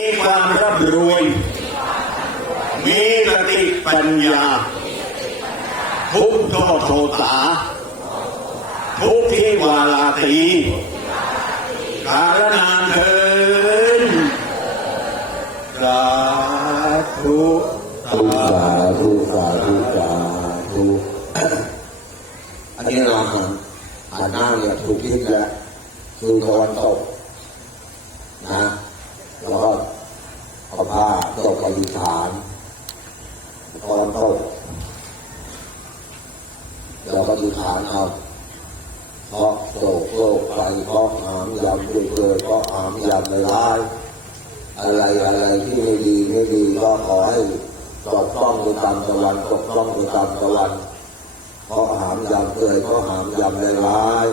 มีความร่ำรวย มีสติปัญญา ทุกโทโทษาทุกที่วาลาตีการนานเทินสาธุสาธุสาธุสาธุอันนี้เราหันหันหน้าเนี่ยถูกทิศแล้วคือตะวันตกนะแล้วก็ ผ้าตกอธิษฐานตะวันตกเราก็อธิษฐานเอาเพราะโศกโลกไปเพราะหามยำด้วยเกิดเพราะหามยำในร้ายอะไรอะไรที่ไม่ดีไม่ดีก็ขอให้ตกต้องไปตามตะวันตกต้องไปตามตะวันเพราะหามยำเกิดเพราะหามยำในร้าย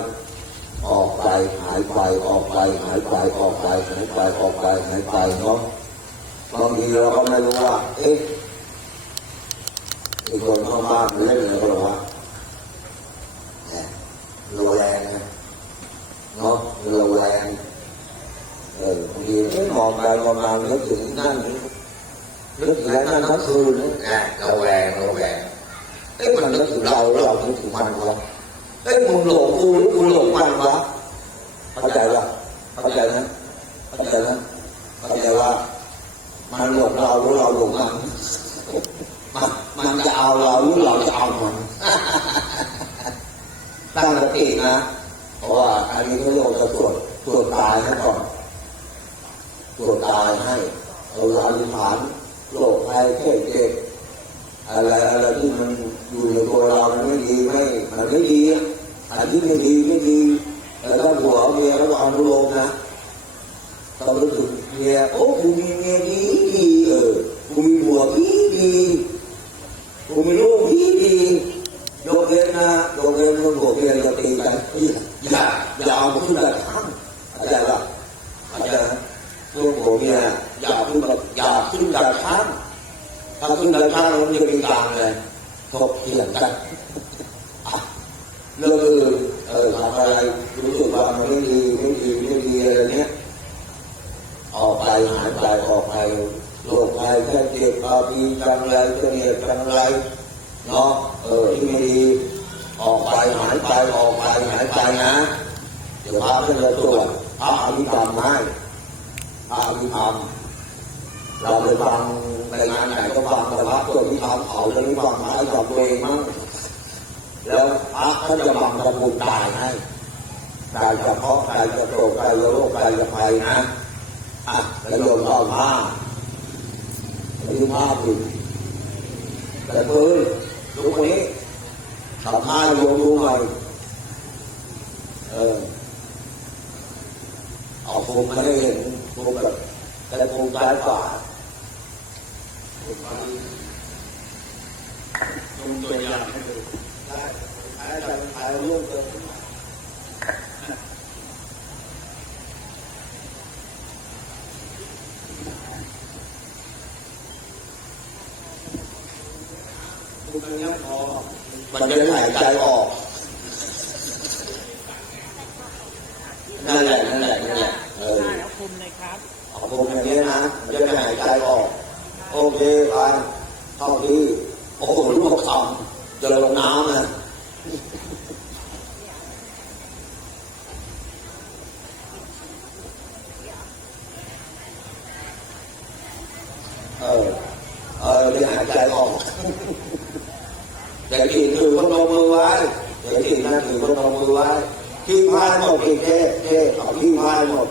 ออกไปหายไปออกไปหายไปออกไปหายไปออกไปหายไปเนาะ บางทีเราก็ไม่รู้ว่า เอ๊ะคนเข้าบ้านเล่นอะไรกันหรอวะแระแวงนะเนาะระแวงเออบางทีไม่มองไปมองมานึกถึงนั่นนึกถึงนั่นทั้งคืนนะรแวงรแวงเอ้ยมันนึกถึงเราเรานึกถึงมันวะเอ้ยมึงหลงกูหรือกูหลงมันวะเข้าใจปะเข้าใจนะเข้าใจนะเข้าใจว่า มันหลงเราหรือเราหลงมันมันมันจะเอาเราหรือเราจะเอามัน ตินะ เพราะว่าอันนี้เขาเรียกว่าจะตรวจตรวจตายให้ก่อนตรวจตายให้เอาอธิษฐานโรคภัยแค่เจ็บอะไรอะไรที่มันอยู่ในตัวเรามันไม่ดีไม่มันไม่ดีอันที่ไม่ดีไม่ดีแล้วก็ผัวเมียแล้วก็อนุโลมนะต้องรู้สึกเมียโอ้กูมีเมียดีดีเออกูมีผัวดีดีกูมีลูกดีดียกเว้นนะยกเว้นคนผัวเมียจะตีกันอย่าอย่าเอามาขึ้นกันข้างเข้าใจปะเข้าใจไหม เนี่ยอยาขึ้นแบบอย่าขึ้นจากข้างถ้าขึ้นจากข้างมันจะเป็นกลางเลยถกเถียงกันเรื่องอื่นเออทำอะไรรู้สึกว่ามันไม่ดีไม่ดีไม่ดีอะไรเนี้ยออกไปหายไปออกไปโรคภัยแค่เจ็บอาบีจังไรเกลียดจังไรเนาะเออที่ไม่ดีออกไปหายไปออกไปหายไปนะ เดี๋ยวพระท่านจะตรวจพระอภิธรรมให้าวิธรรมเราไปฟังในงานไหนก็ฟังแต่พระตัววิธรรมเขาจะไม่ฟังให้กับตัวเองมั้งแล้วพระท่านจะบังสมุดตายให้ตายจะเพาะตายจะโศกตายจะโรคตายจะภัยนะอะแล้วโยมก็เอาผ้าไปดูผ้าดิแต่เพิ่นดูคนนี้ทำผ้าโยมดูหน่อยเออเอาผมมาให้เห็น แต่ผมซ้ายขวาลงตัวอย่างให้ดูได้ถ่ายถ่ายถ่ายร่วมกันคุณเป็นยังพอมันจะหายใจออกนั่นแหละนั่นแหละนั่นแหละเออคุมเลยครับ ผมอย่างนี้นะมันจะหายใจออก โอเคไปเข้าที่โอ้โหลูกคำจะลงน้ำนะเออเออจะหายใจออกอย่าขีดถือพนมมือไว้อย่าขีดนะถือพนมมือไว้ขี้พายหมดขี้เทศเทศเอาขี้พายหมด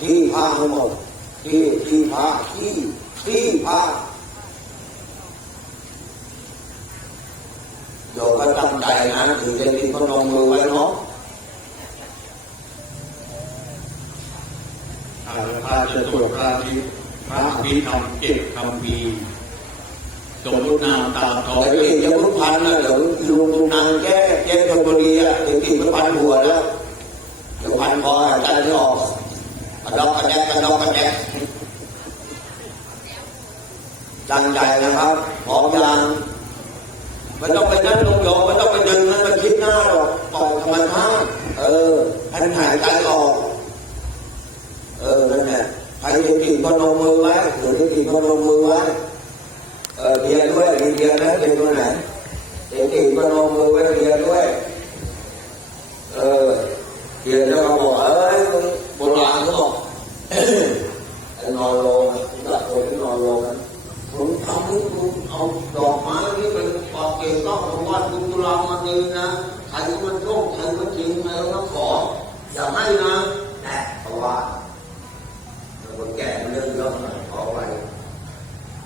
ขี้พาให้หมดขี้ขี้พาขี้ขี้พาโยมก็ตั้งใจนะถือจะขีดพนมมือไว้เนาะอาพาจะตรวจพระที่พระอภิธรรมเจ็ดคำพีสมมุนามตามท้องแต่ขีดยังรุพันนะเดี๋ยวลุงลุงนางแก้แก้ชมบุรีอะเดี๋ยวขีดรุพันหัวแล้วเดี๋ยวพันคอหายใจไม่ออก ดอกกรนแดกกนะดอกกรนแดกตั้งใจนะครับของยางมันต้องไปนั่นลงโยมมันต้องไปดึงมันมาคิดหน้าหรอกต่อยธรรมชาติเออให้หายใจออก เออนั่นแหละใครถือถิ่นก็ลงมือไว้ถือถิ่นก็ลงมือไว้เออเบียนด้วยเรียนนะเบียนด้วยไหนถือถิ่นก็ลงมือไว้เบียนด้วย เออเบียนแล้วก็บอกเอ้ยโบราณเขาบอก นอนลงก็คนนอนลงผมทำลูเอาดอกไม้นี่เป็นปอกเกล็ดนอกของวัดคุณตุลามันนีนะใครมันโลกใครมันจริงใครมันขออย่าให้นะนะเพราะว่าคนแก่เรื่องเยอะหน่ขอไว้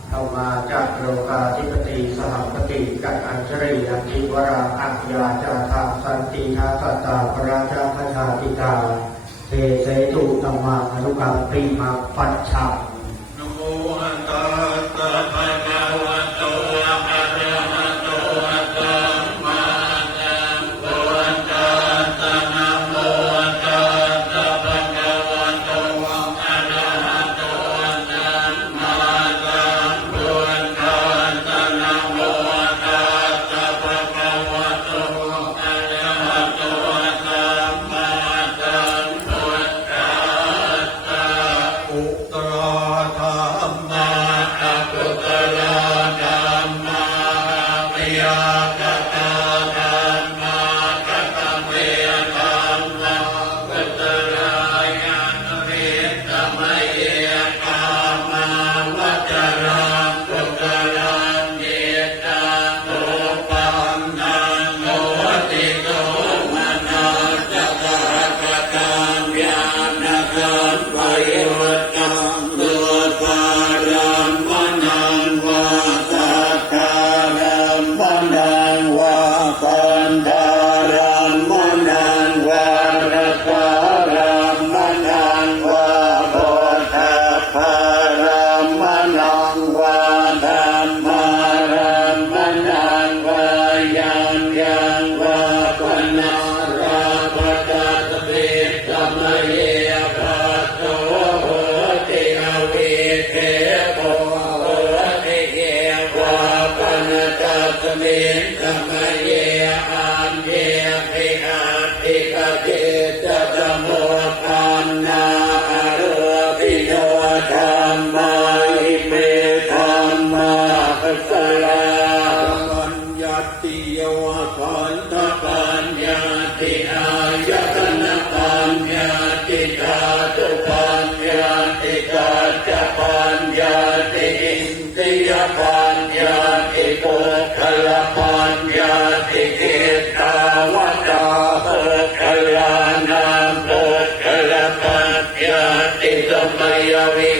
เข้ามาจากโลกาธิปติสหัปติกัอัญชริยันติวราอัญญาจาราสันติทาตตาปราชาพชาติกา เสสยตุตัมมาอนุกรรมปีมาปัจฉา มเยอันเยภิอาภิกเกจตโมปันนาอรภิโนธรรมาหิเมธรรมาป Yahweh.